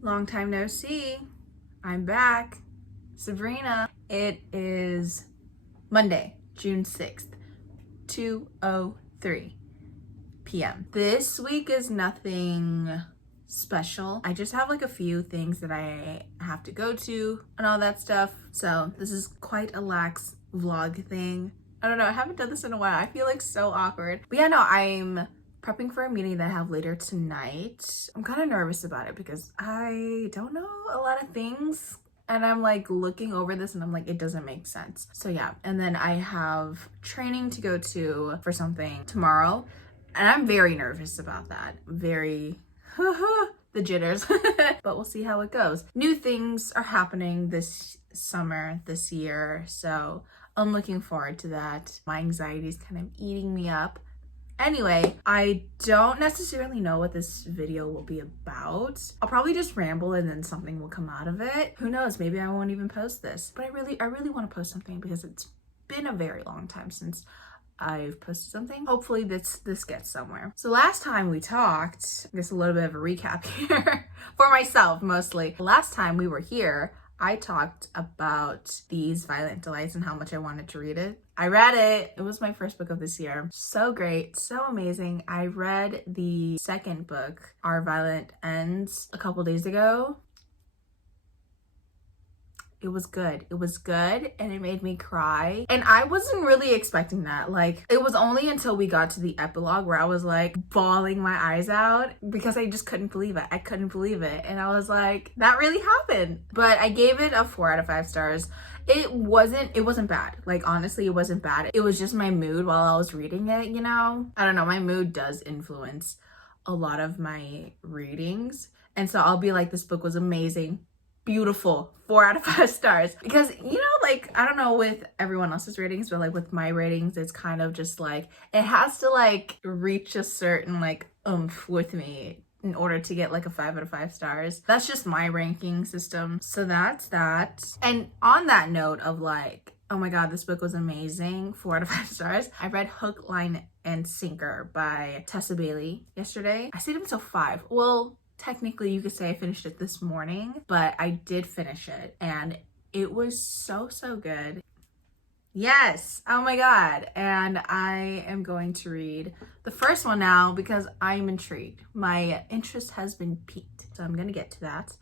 Long time no see. I'm back. Sabrina. It is Monday, June 6th, 2:03 p.m. This week is nothing special. I just have like a few things that I have to go to and all that stuff. So this is quite a lax vlog thing. I don't know, I haven't done this in a while. I feel like so awkward. But yeah, no, I'm prepping for a meeting that I have later tonight. I'm kind of nervous about it because I don't know a lot of things. And I'm like looking over this and I'm like, it doesn't make sense. So yeah, and then I have training to go to for something tomorrow. And I'm very nervous about that. Very, the jitters. But we'll see how it goes. New things are happening this summer, this year. So I'm looking forward to that. My anxiety is kind of eating me up. Anyway, I don't necessarily know what this video will be about. I'll probably just ramble and then something will come out of it. Who knows, maybe I won't even post this. But I really want to post something because it's been a very long time since I've posted something. Hopefully this gets somewhere. So last time we talked, I guess a little bit of a recap here for myself mostly. Last time we were here, I talked about These Violent Delights and how much I wanted to read it. I read it. It was my first book of this year. So great, so amazing. I read the second book, Our Violent Ends, a couple days ago. It was good. It was good and it made me cry. And I wasn't really expecting that. Like, it was only until we got to the epilogue where I was like bawling my eyes out because I just couldn't believe it. I couldn't believe it. And I was like, that really happened. But I gave it a 4 out of 5 stars. It wasn't bad. Like, honestly, it wasn't bad. It was just my mood while I was reading it, you know? I don't know, my mood does influence a lot of my readings. And so I'll be like, this book was amazing. Beautiful, 4 out of 5 stars. Because, you know, like, I don't know with everyone else's ratings, but like with my ratings, it's kind of just like, it has to like reach a certain like oomph with me in order to get like a 5 out of 5 stars. That's just my ranking system. So that's that. And on that note of like, oh my God, this book was amazing, 4 out of 5 stars. I read Hook, Line, and Sinker by Tessa Bailey yesterday. I stayed up until 5. Well, technically you could say I finished it this morning, but I did finish it and it was so good. Yes, oh my God. And I am going to read the first one now because I'm intrigued. My interest has been piqued, so I'm gonna get to that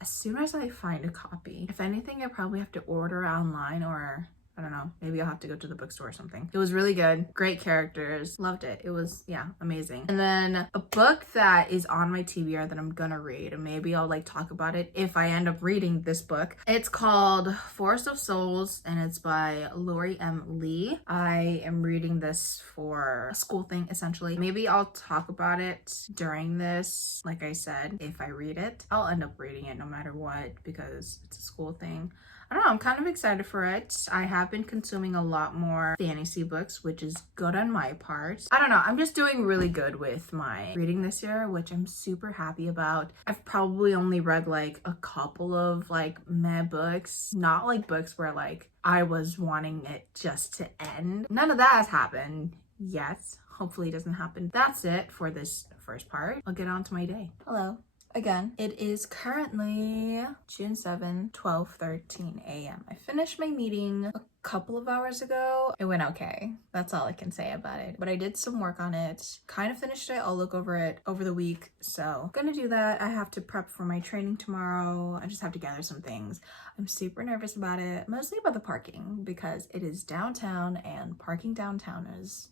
as soon as I find a copy. If anything, I probably have to order online, or I don't know, maybe I'll have to go to the bookstore or something. It was really good. Great characters. Loved it. It was, yeah, amazing. And then a book that is on my TBR that I'm gonna read, and maybe I'll like talk about it if I end up reading this book. It's called Forest of Souls and it's by Lori M. Lee. I am reading this for a school thing, essentially. Maybe I'll talk about it during this. Like I said, if I read it, I'll end up reading it no matter what because it's a school thing. I don't know, I'm kind of excited for it. I have been consuming a lot more fantasy books, which is good on my part. I don't know, I'm just doing really good with my reading this year, which I'm super happy about. I've probably only read like a couple of like meh books, not like books where like I was wanting it just to end. None of that has happened yet. Hopefully it doesn't happen. That's it for this first part. I'll get on to my day. Hello. Again, it is currently June 7, 12:13 a.m. I finished my meeting a couple of hours ago. It went okay. That's all I can say about it. But I did some work on it, kind of finished it. I'll look over it over the week. So I'm gonna do that. I have to prep for my training tomorrow. I just have to gather some things. I'm super nervous about it, mostly about the parking because it is downtown and parking downtown is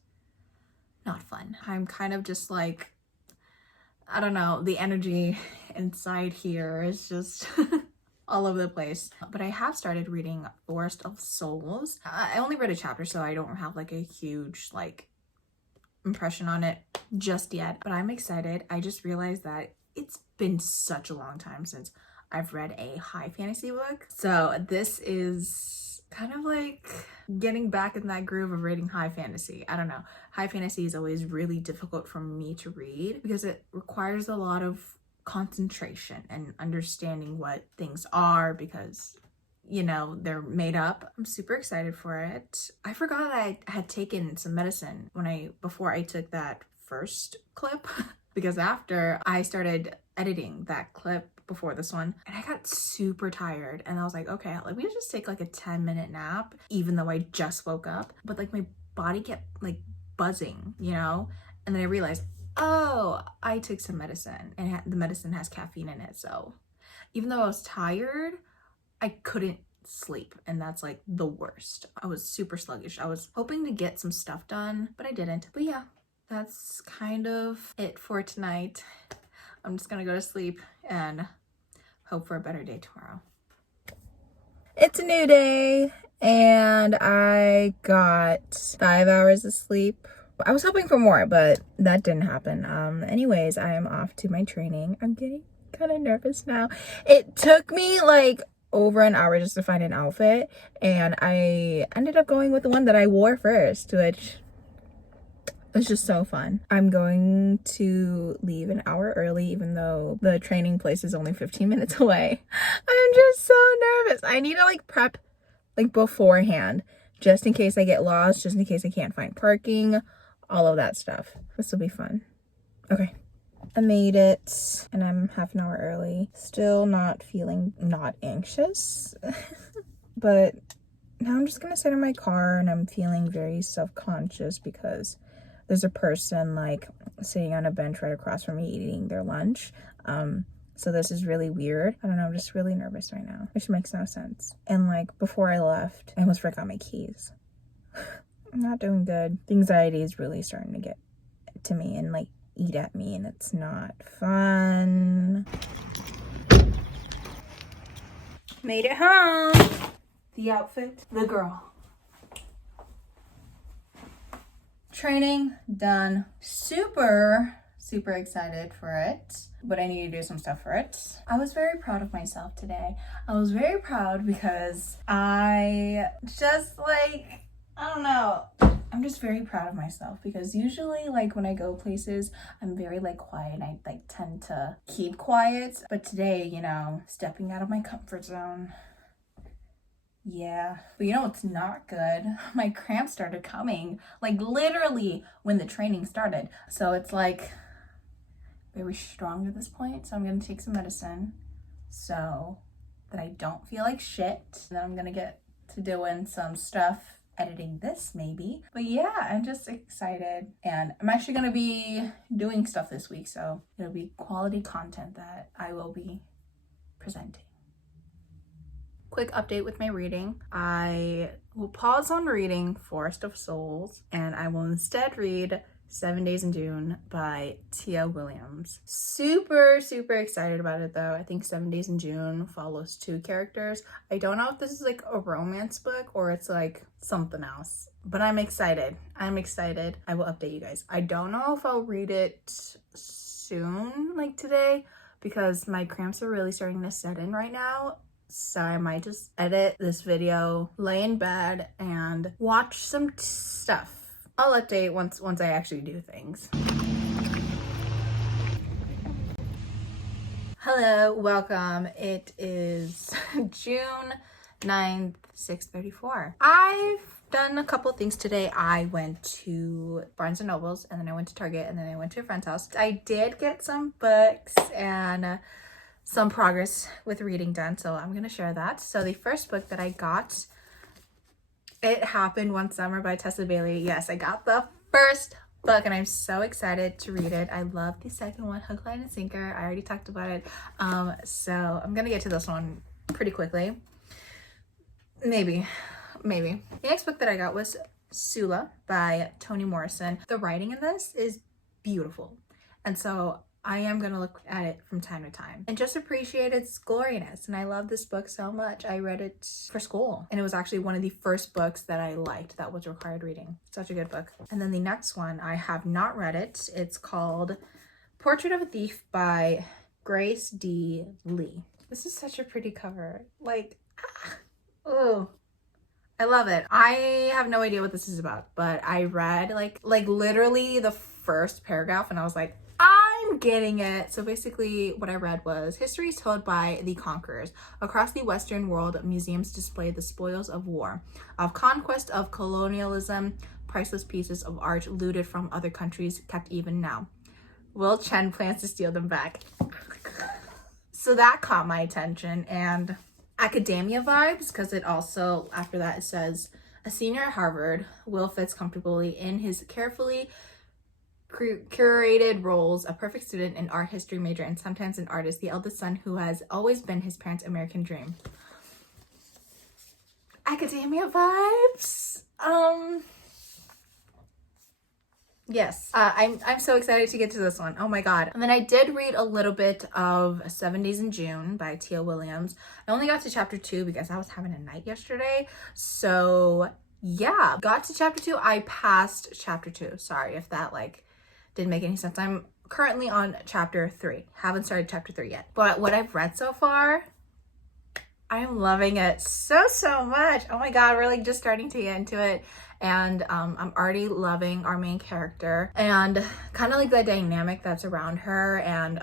not fun. I'm kind of just like, I don't know, the energy inside here is just all over the place. But I have started reading Forest of Souls. I only read a chapter, so I don't have like a huge like impression on it just yet, but I'm excited. I just realized that it's been such a long time since I've read a high fantasy book. So this is kind of like getting back in that groove of reading high fantasy. I don't know. High fantasy is always really difficult for me to read because it requires a lot of concentration and understanding what things are because, you know, they're made up. I'm super excited for it. I forgot I had taken some medicine before I took that first clip because after I started editing that clip before this one, and I got super tired, and I was like, okay, let me just take like a 10-minute nap, even though I just woke up. But like my body kept like buzzing, you know? And then I realized, oh, I took some medicine, and the medicine has caffeine in it. So even though I was tired, I couldn't sleep, and that's like the worst. I was super sluggish. I was hoping to get some stuff done, but I didn't. But yeah, that's kind of it for tonight. I'm just gonna go to sleep and hope for a better day tomorrow. It's a new day, and I got 5 hours of sleep. I was hoping for more, but that didn't happen. Anyways, I am off to my training. I'm getting kind of nervous now. It took me like over an hour just to find an outfit, and I ended up going with the one that I wore first, which was just so fun. I'm going to leave an hour early, even though the training place is only 15 minutes away. I'm just so nervous. I need to like prep like beforehand, just in case I get lost, just in case I can't find parking, all of that stuff. This will be fun. Okay, I made it, and I'm half an hour early. Still not feeling not anxious, but now I'm just gonna sit in my car, and I'm feeling very self-conscious because there's a person like sitting on a bench right across from me eating their lunch. So this is really weird. I don't know, I'm just really nervous right now, which makes no sense. And like before I left, I almost forgot my keys. I'm not doing good. The anxiety is really starting to get to me and like eat at me, and it's not fun. Made it home. The outfit, the girl. Training done. Super excited for it, but I need to do some stuff for it. I was very proud of myself today. I was very proud because I just like, I don't know, I'm just very proud of myself because usually like when I go places, I'm very like quiet and I like tend to keep quiet. But today, you know, stepping out of my comfort zone. Yeah, but you know what's not good? My cramps started coming, like literally when the training started. So it's like very strong at this point. So I'm gonna take some medicine so that I don't feel like shit. And then I'm gonna get to doing some stuff, editing this maybe. But yeah, I'm just excited. And I'm actually gonna be doing stuff this week. So it'll be quality content that I will be presenting. Quick update with my reading. I will pause on reading Forest of Souls, and I will instead read 7 Days in June by Tia Williams. Super excited about it though. I think 7 Days in June follows 2 characters. I don't know if this is like a romance book or it's like something else, but I'm excited. I'm excited. I will update you guys. I don't know if I'll read it soon, like today, because my cramps are really starting to set in right now. So I might just edit this video, lay in bed, and watch some stuff. I'll update once I actually do things. Hello, welcome. It is June 9th, 6:34. I've done a couple things today. I went to Barnes & Noble's, and then I went to Target, and then I went to a friend's house. I did get some books and some progress with reading done, so I'm gonna share that. So the first book that I got, It Happened One Summer by Tessa Bailey. Yes, I got the first book and I'm so excited to read it. I love the second one, Hook, Line, and Sinker. I already talked about it. So I'm gonna get to this one pretty quickly. Maybe. The next book that I got was Sula by Toni Morrison. The writing in this is beautiful, and so I am going to look at it from time to time and just appreciate its gloriness. And I love this book so much. I read it for school, and it was actually one of the first books that I liked that was required reading. Such a good book. And then the next one, I have not read it. It's called Portrait of a Thief by Grace D. Lee. This is such a pretty cover. Like, oh, I love it. I have no idea what this is about, but I read like literally the first paragraph and I was like, I'm getting it. So basically what I read was, history is told by the conquerors. Across the Western world, museums display the spoils of war, of conquest, of colonialism, priceless pieces of art looted from other countries, kept even now. Will Chen plans to steal them back. So that caught my attention. And academia vibes, because it also, after that, it says, a senior at Harvard, Will fits comfortably in his carefully curated roles, a perfect student, an art history major, and sometimes an artist, the eldest son who has always been his parents' American dream. Academia vibes. Yes, I'm so excited to get to this one. Oh my god. And then I did read a little bit of 7 Days in June by Tia Williams. I only got to chapter 2 because I was having a night yesterday. So yeah, got to chapter 2. I passed chapter 2. Sorry if that like didn't make any sense. I'm currently on chapter 3. Haven't started chapter 3 yet. But what I've read so far, I'm loving it so much. Oh my god, we're like just starting to get into it. And I'm already loving our main character and kind of like the dynamic that's around her. And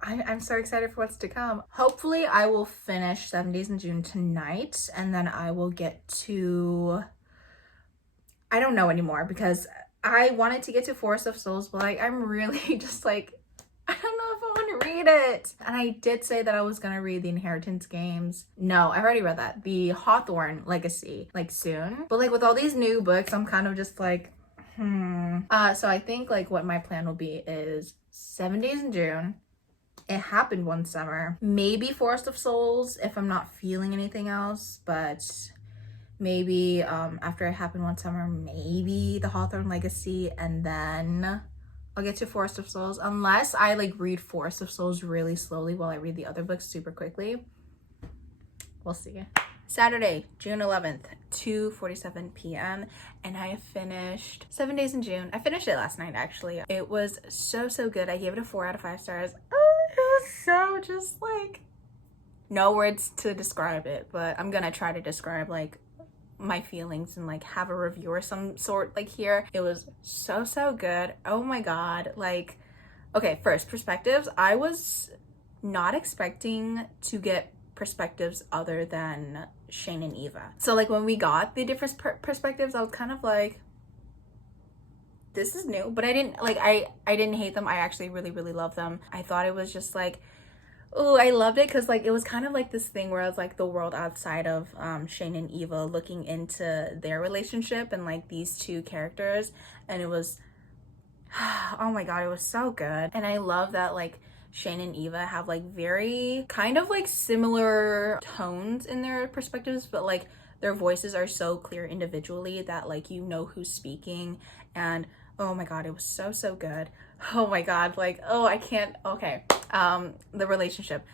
I'm so excited for what's to come. Hopefully I will finish 7 Days in June tonight, and then I will get to, I don't know anymore, because I wanted to get to Forest of Souls, but like I'm really just like, I don't know if I want to read it. And I did say that I was gonna read the Inheritance Games. No, I've already read that. The Hawthorne Legacy, like soon. But like with all these new books, I'm kind of just like, So I think like what my plan will be is 7 Days in June. It happened one summer. Maybe Forest of Souls if I'm not feeling anything else, but maybe after it happened one summer, maybe the Hawthorne Legacy, and then I'll get to Forest of Souls, unless I like read Forest of Souls really slowly while I read the other books super quickly. We'll see. Saturday, June 11th, 2:47 p.m. and I finished 7 Days in June. I finished it last night actually. It was so good. I gave it a 4 out of 5 stars. Oh, it was so just like, no words to describe it, but I'm gonna try to describe like my feelings and like have a review or some sort like here. It was so good. Oh my god. Like, okay, first, perspectives. I was not expecting to get perspectives other than Shane and Eva. So like when we got the different perspectives, I was kind of like, this is new, but I didn't like, I didn't hate them. I actually really love them. I thought it was just like, oh, I loved it because like it was kind of like this thing where I was like the world outside of Shane and Eva, looking into their relationship and like these two characters, and it was, oh my god, it was so good. And I love that like Shane and Eva have like very kind of like similar tones in their perspectives, but like their voices are so clear individually that like you know who's speaking. And oh my god, it was so good. Oh my god, like, oh, I can't. Okay, the relationship,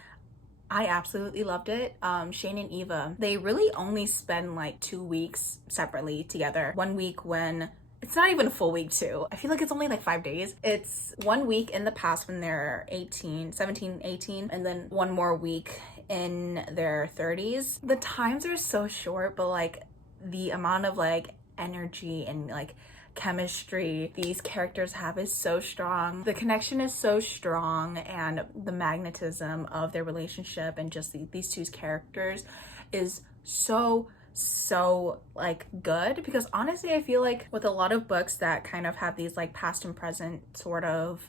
I absolutely loved it. Shane and Eva, they really only spend like 2 weeks separately together. 1 week when it's not even a full week too. I feel like it's only like 5 days. It's 1 week in the past when they're 17, 18, and then 1 more week in their 30s. The times are so short, but like the amount of like energy and like chemistry these characters have is so strong. The connection is so strong, and the magnetism of their relationship and just these two characters is so like good. Because honestly, I feel like with a lot of books that kind of have these like past and present sort of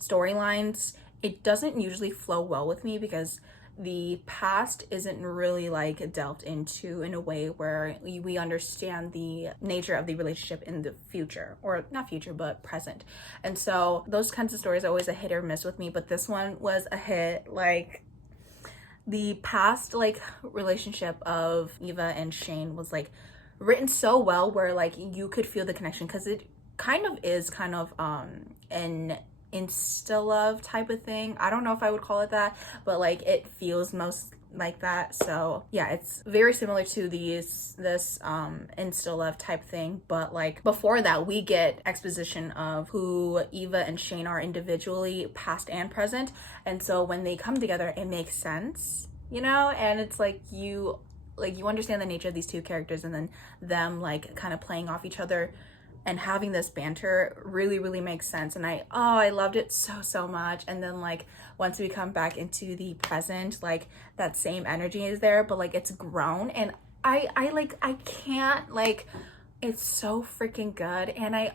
storylines, it doesn't usually flow well with me because the past isn't really like delved into in a way where we understand the nature of the relationship in the future, or not future but present. And so those kinds of stories are always a hit or miss with me, but this one was a hit. Like the past like relationship of Eva and Shane was like written so well where like you could feel the connection, because it kind of is kind of an insta-love type of thing. I don't know if I would call it that, but like it feels most like that. So yeah, it's very similar to this insta-love type thing, but like before that we get exposition of who Eva and Shane are individually, past and present, and so when they come together it makes sense, you know. And it's like you understand the nature of these two characters, and then them like kind of playing off each other and having this banter really makes sense. And I loved it so much. And then like once we come back into the present, like that same energy is there, but like it's grown. And I can't, like, it's so freaking good. And I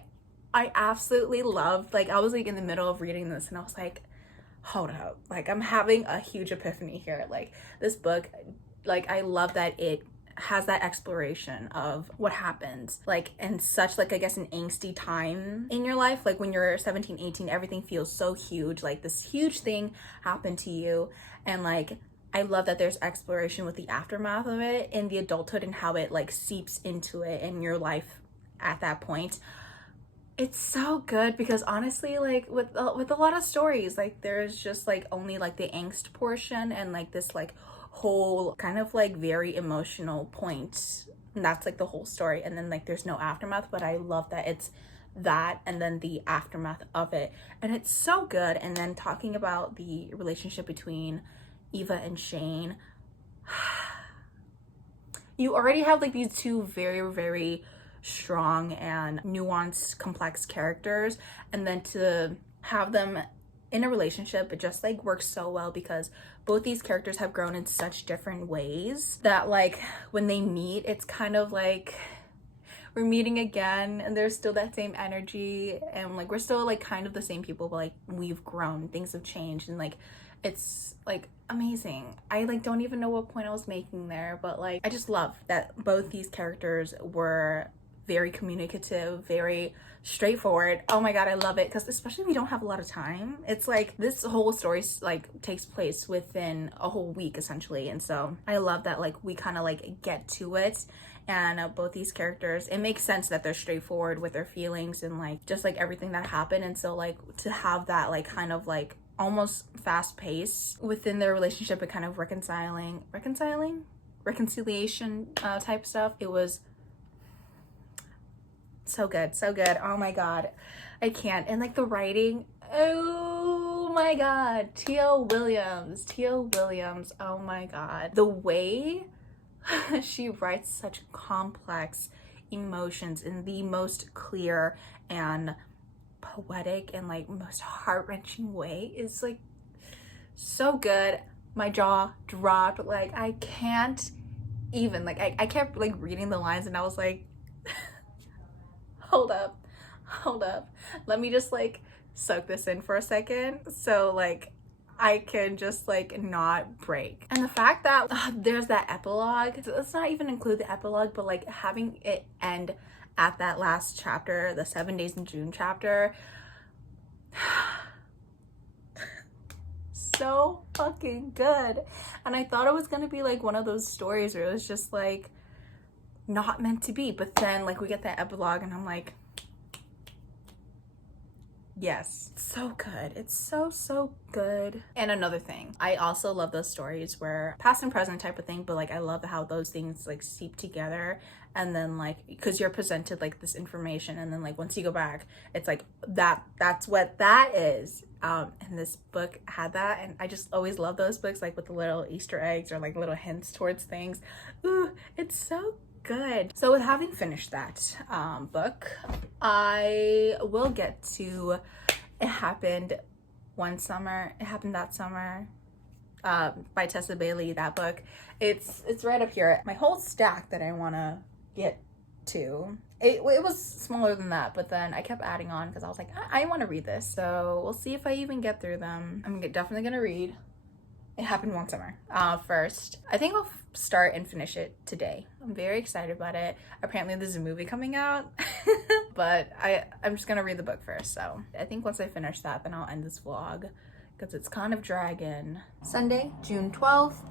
absolutely loved, like I was like in the middle of reading this and I was like, hold up, like I'm having a huge epiphany here. Like this book, like I love that it has that exploration of what happens like in such like I guess an angsty time in your life. Like when you're 17, 18, everything feels so huge, like this huge thing happened to you, and like I love that there's exploration with the aftermath of it in the adulthood and how it like seeps into it in your life at that point. It's so good because honestly, like with a lot of stories, like there's just like only like the angst portion and like this like whole kind of like very emotional point, and that's like the whole story, and then like there's no aftermath. But I love that it's that and then the aftermath of it, and it's so good. And then talking about the relationship between Eva and Shane, you already have like these two very, very strong and nuanced, complex characters, and then to have them in a relationship, it just like works so well because both these characters have grown in such different ways that like when they meet, it's kind of like we're meeting again and there's still that same energy, and like we're still like kind of the same people, but like we've grown, things have changed, and like it's like amazing. I like don't even know what point I was making there, but like I just love that both these characters were very communicative, very straightforward. Oh my god, I love it, because especially if you don't have a lot of time, it's like this whole story like takes place within a whole week essentially, and so I love that like we kind of like get to it. And both these characters, it makes sense that they're straightforward with their feelings and like just like everything that happened, and so like to have that like kind of like almost fast pace within their relationship and kind of reconciliation type stuff, it was so good, so good. Oh my god, I can't. And like the writing, oh my god, T.O. Williams, oh my god, the way she writes such complex emotions in the most clear and poetic and like most heart-wrenching way is like so good. My jaw dropped. Like I can't even, like I kept like reading the lines and I was like hold up, let me just like soak this in for a second so like I can just like not break. And the fact that there's that epilogue, let's not even include the epilogue, but like having it end at that last chapter, the 7 Days in June chapter, so fucking good. And I thought it was gonna be like one of those stories where it was just like not meant to be, but then like we get that epilogue and I'm like, yes, so good. It's so good. And another thing, I also love those stories where past and present type of thing, but like I love how those things like seep together, and then like because you're presented like this information, and then like once you go back, it's like that's what that is. And this book had that, and I just always love those books like with the little Easter eggs or like little hints towards things. Ooh, it's so good. So with having finished that book, I will get to It Happened One Summer, It Happened That Summer, by Tessa Bailey. That book, it's right up here. My whole stack that I want to get to, it was smaller than that, but then I kept adding on because I was like, I want to read this, so we'll see if I even get through them. I'm definitely gonna read It Happened One Summer first. I think I'll start and finish it today. I'm very excited about it. Apparently there's a movie coming out, but I'm just gonna read the book first. So I think once I finish that, then I'll end this vlog because it's kind of dragging. Sunday, June 12th,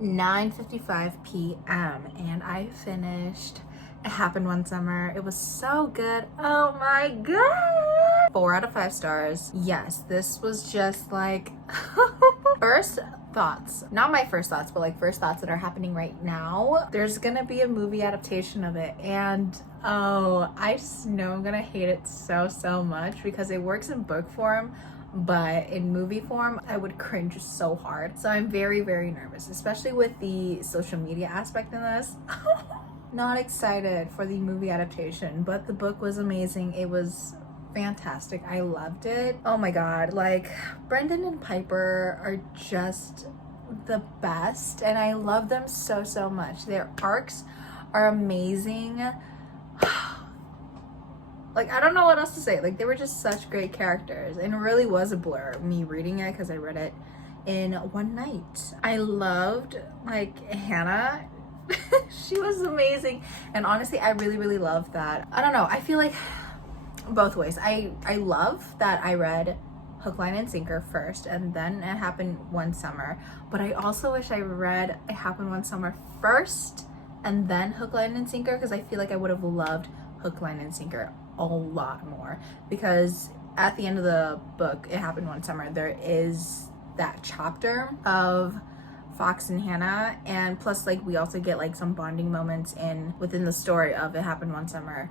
9:55 p.m. and I finished It Happened One Summer. It was so good. Oh my god. 4 out of 5 stars. Yes, this was just like first thoughts, not my first thoughts, but like first thoughts that are happening right now. There's gonna be a movie adaptation of it, and oh, I just know I'm gonna hate it so much because it works in book form, but in movie form I would cringe so hard. So I'm very nervous, especially with the social media aspect in this. Not excited for the movie adaptation, but the book was amazing. It was fantastic. I loved it. Oh my god, like Brendan and Piper are just the best, and I love them so much. Their arcs are amazing. Like, I don't know what else to say. Like, they were just such great characters, and it really was a blur, me reading it, because I read it in one night. I loved, like, Hannah. She was amazing. And honestly, I really loved that. I don't know, I feel like both ways. I love that I read Hook, Line, and Sinker first, and then It Happened One Summer. But I also wish I read It Happened One Summer first, and then Hook, Line, and Sinker, because I feel like I would have loved Hook, Line, and Sinker a lot more. Because at the end of the book, It Happened One Summer, there is that chapter of Fox and Hannah, and plus, like, we also get like some bonding moments within the story of It Happened One Summer.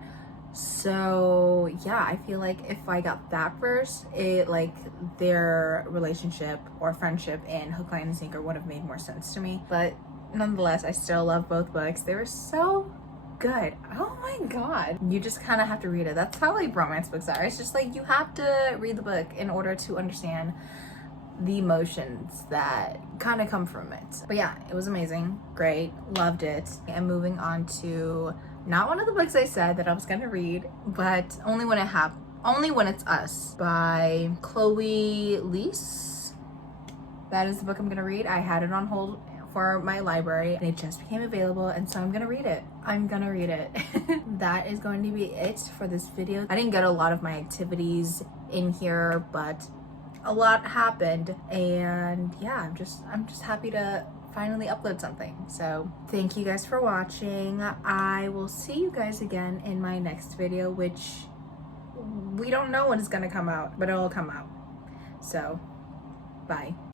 So yeah, I feel like if I got that first, it, like, their relationship or friendship in Hook, Line, and Sinker would have made more sense to me. But nonetheless, I still love both books. They were so good. Oh my god, you just kind of have to read it. That's how, like, romance books are. It's just like you have to read the book in order to understand the emotions that kind of come from it. But yeah, it was amazing, great, loved it. And moving on to not one of the books I said that I was gonna read, but Only When It's Us by Chloe Lease. That is the book I'm gonna read. I had it on hold for my library and it just became available, and so I'm gonna read it. That is going to be it for this video. I didn't get a lot of my activities in here, but a lot happened, and yeah, I'm just happy to finally upload something. So thank you guys for watching. I will see you guys again in my next video, which we don't know when it's gonna come out, but it'll come out. So bye.